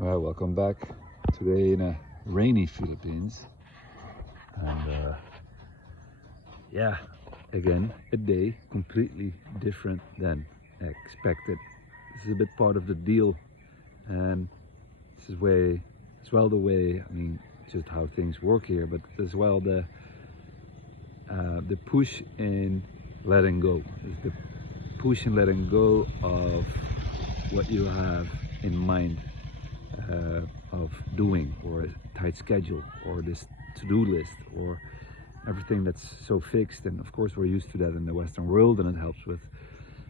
Well, welcome back. Today in a rainy Philippines, and yeah, again a day completely different than expected. This is a bit part of the deal, and this is way as well the way just how things work here, but as well the push in letting go. Is the push in letting go of what you have in mind of doing, or a tight schedule, or this to-do list, or everything that's so fixed. And of course we're used to that in the Western world, and it helps with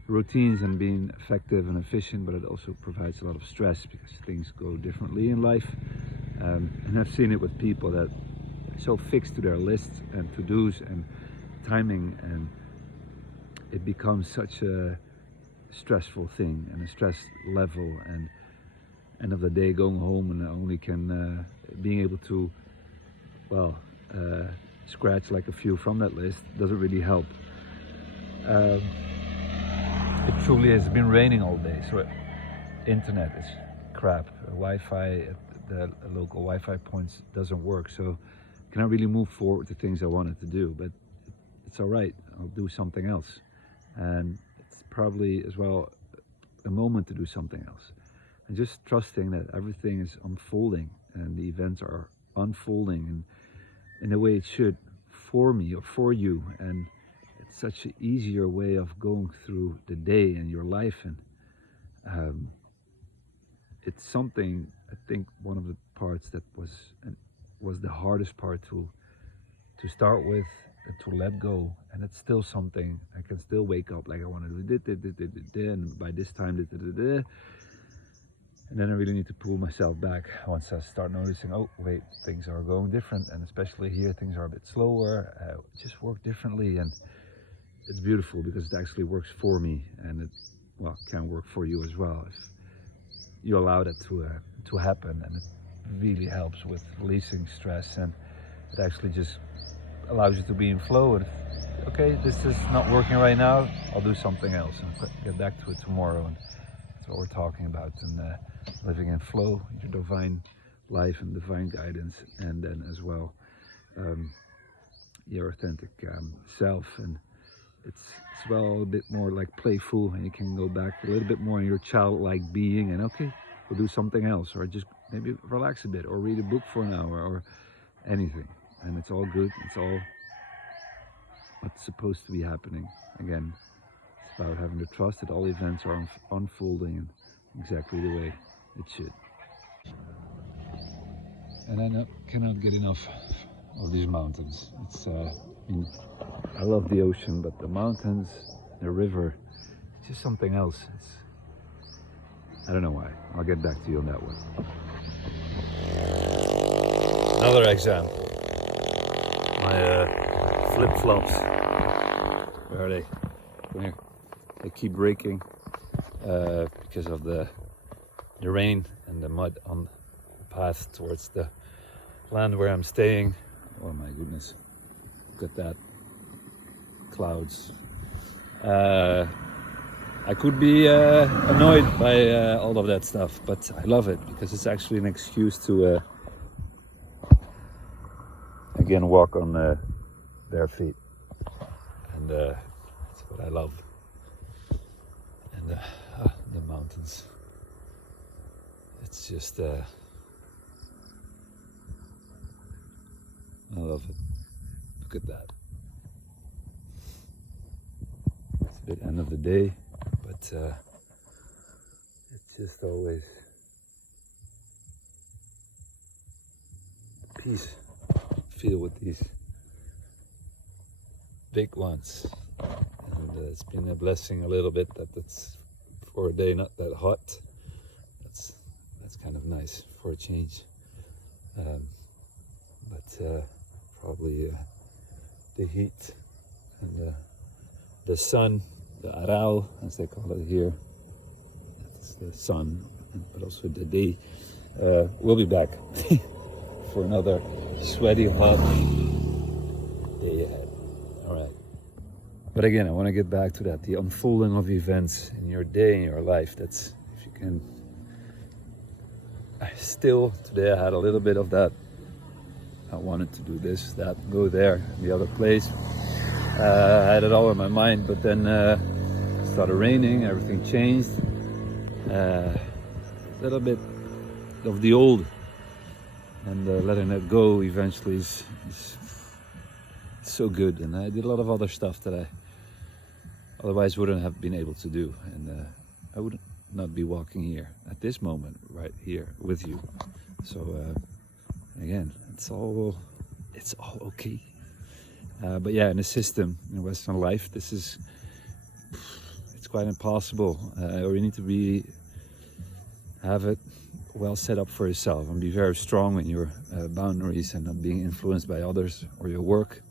routines and being effective and efficient, but it also provides a lot of stress because things go differently in life. And I've seen it with people that are so fixed to their lists and to-dos and timing, and it becomes such a stressful thing and a stress level, and end of the day going home and only can being able to scratch like a few from that list doesn't really help. It truly has been raining all day, so internet is crap. Wi-Fi at the local Wi-Fi points doesn't work, so I cannot really move forward to things I wanted to do, but it's all right. I'll do something else, and it's probably as well a moment to do something else. And just trusting that everything is unfolding and the events are unfolding in the way it should for me or for you. And it's such an easier way of going through the day and your life. And it's something, I think one of the parts that was the hardest part to start with, to let go. And it's still something I can still wake up like I want to do, and by this time, and then I really need to pull myself back once I start noticing, oh wait, things are going different, and especially here things are a bit slower, just work differently. And it's beautiful because it actually works for me, and it can work for you as well if you allow that to happen. And it really helps with releasing stress, and it actually just allows you to be in flow. And okay, this is not working right now, I'll do something else and get back to it tomorrow. And that's what we're talking about, and living in flow, your divine life and divine guidance, and then as well your authentic self. And it's well a bit more like playful, and you can go back a little bit more in your childlike being, and okay, we'll do something else, or just maybe relax a bit, or read a book for an hour, or anything. And it's all good. It's all what's supposed to be happening. Again, it's about having the trust that all events are unfolding in exactly the way it should. And I cannot get enough of these mountains. It's I love the ocean, but the mountains, the river, it's just something else. I don't know why. I'll get back to you on that one. Another example. My flip-flops. Where are they? Come here. They keep breaking because of the rain and the mud on the path towards the land where I'm staying. Oh my goodness. Look at that. Clouds. I could be annoyed by all of that stuff, but I love it because it's actually an excuse to again walk on bare feet, and that's what I love. And the mountains, it's just I love it. Look at that. It's a bit end of the day, but it's just always peace feel with these big ones. And it's been a blessing a little bit that it's for a day not that hot. That's kind of nice for a change. But probably the heat and the sun, the aral as they call it here, that's the sun, but also the day. We'll be back for another sweaty, hot day ahead. All right. But again, I want to get back to that, the unfolding of events in your day, in your life. That's, if you can Today I had a little bit of that. I wanted to do this, that, go there, the other place. I had it all in my mind, but then it started raining, everything changed. A little bit of the old, and letting it go eventually is so good. And I did a lot of other stuff that I otherwise wouldn't have been able to do, and I would not be walking here at this moment, right here with you. So again, it's all okay. But yeah, in a system, in Western life, it's quite impossible. Or you need to have it well set up for yourself and be very strong in your boundaries and not being influenced by others or your work.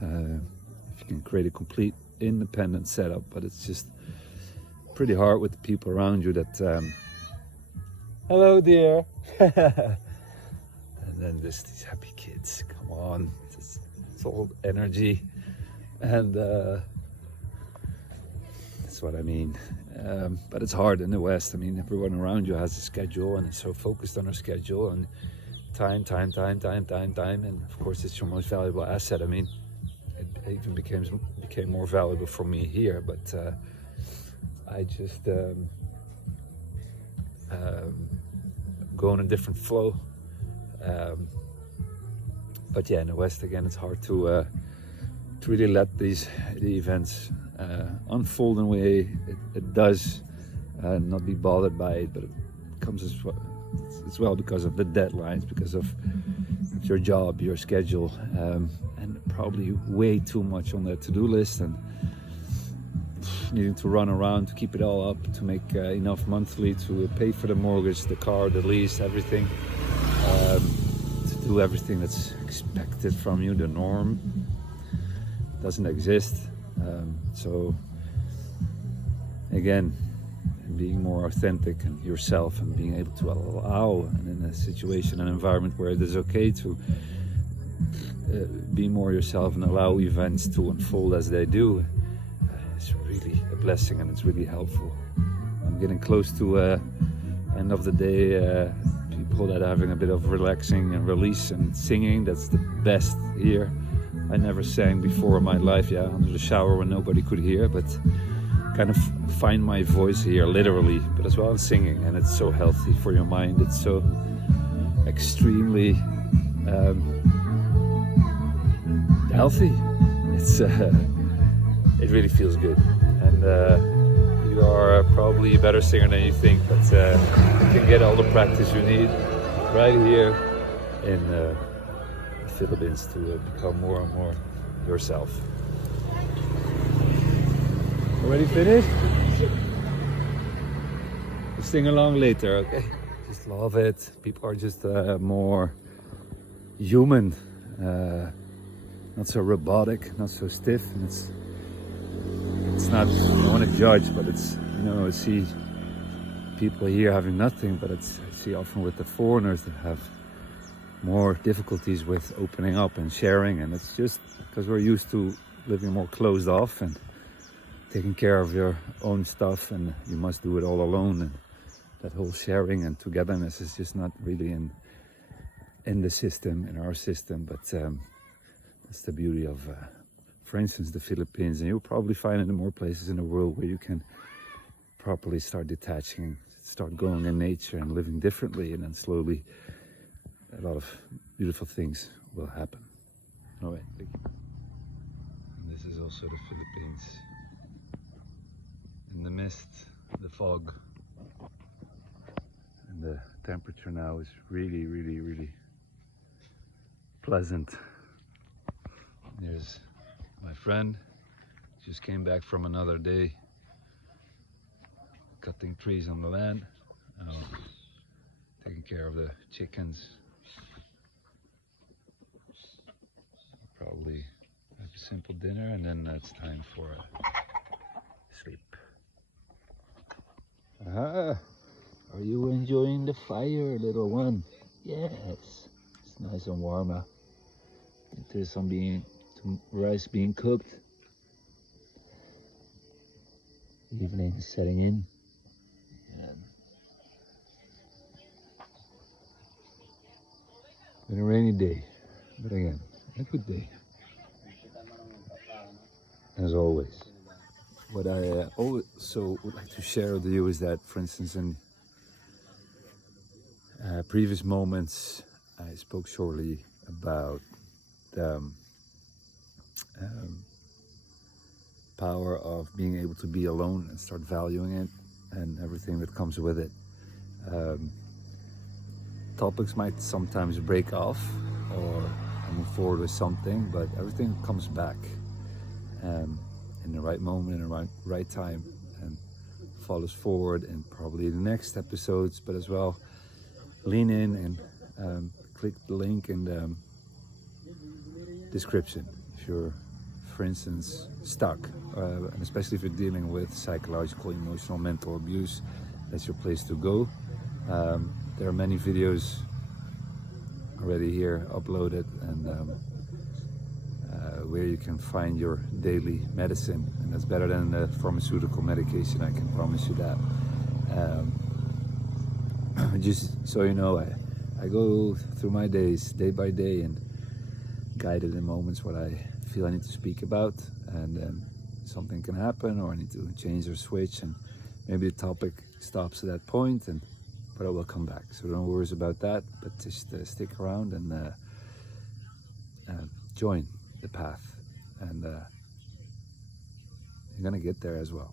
If you can create a complete independent setup, but it's just pretty hard with the people around you that hello dear. And then these happy kids, come on, it's all energy, and that's what I mean. But it's hard in the West. I mean, everyone around you has a schedule and is so focused on their schedule, and time, and of course it's your most valuable asset. I mean, it even became more valuable for me here, but I just go in a different flow. But yeah, in the West again, it's hard to really let the events unfold in a way it does, not be bothered by it. But it comes as well because of the deadlines, because of your job, your schedule, and probably way too much on the to-do list, and needing to run around to keep it all up, to make enough monthly to pay for the mortgage, the car, the lease, everything, to do everything that's expected from you. The norm doesn't exist. So again, being more authentic and yourself, and being able to allow, and in a situation, an environment where it is okay to be more yourself and allow events to unfold as they do, it's really a blessing, and it's really helpful. I'm getting close to end of the day. People that are having a bit of relaxing and release and singing, that's the best here. I never sang before in my life, under the shower when nobody could hear, but kind of find my voice here, literally, but as well as singing, and it's so healthy for your mind. It's so extremely healthy. It really feels good, and you are probably a better singer than you think, but you can get all the practice you need right here in the Philippines to become more and more yourself. Already finished? We'll sing along later, okay? Just love it. People are just more human, not so robotic, not so stiff, and it's not, I don't want to judge, but it's, I see people here having nothing, but I see often with the foreigners that have more difficulties with opening up and sharing, and it's just because we're used to living more closed off and taking care of your own stuff, and you must do it all alone, and that whole sharing and togetherness is just not really in the system, in our system. But that's the beauty of for instance, the Philippines, and you'll probably find it in more places in the world where you can properly start detaching, start going in nature and living differently, and then slowly a lot of beautiful things will happen. All right, thank you. And this is also the Philippines. In the mist, the fog, and the temperature now is really, really, really pleasant. There's my friend, just came back from another day cutting trees on the land, taking care of the chickens. Probably have a simple dinner, and then it's time for sleep. Are you enjoying the fire, little one? Yes, it's nice and warm. There's some rice being cooked. Evening is setting in. And Been a rainy day, but again, a good day, as always. What I also would like to share with you is that, for instance, in previous moments, I spoke shortly about the power of being able to be alone and start valuing it and everything that comes with it. Topics might sometimes break off or move forward with something, but everything comes back in the right moment, in the right time, and follows forward in probably the next episodes. But as well, lean in and click the link in the description if you're, for instance, stuck, and especially if you're dealing with psychological, emotional, mental abuse. That's your place to go. There are many videos already here uploaded, and where you can find your daily medicine, and that's better than the pharmaceutical medication, I can promise you that. Just so you know, I go through my days day by day and guided in moments what I feel I need to speak about, and something can happen, or I need to change or switch, and maybe the topic stops at that point, but I will come back. So don't worry about that, but just stick around and join the path, and you're gonna get there as well.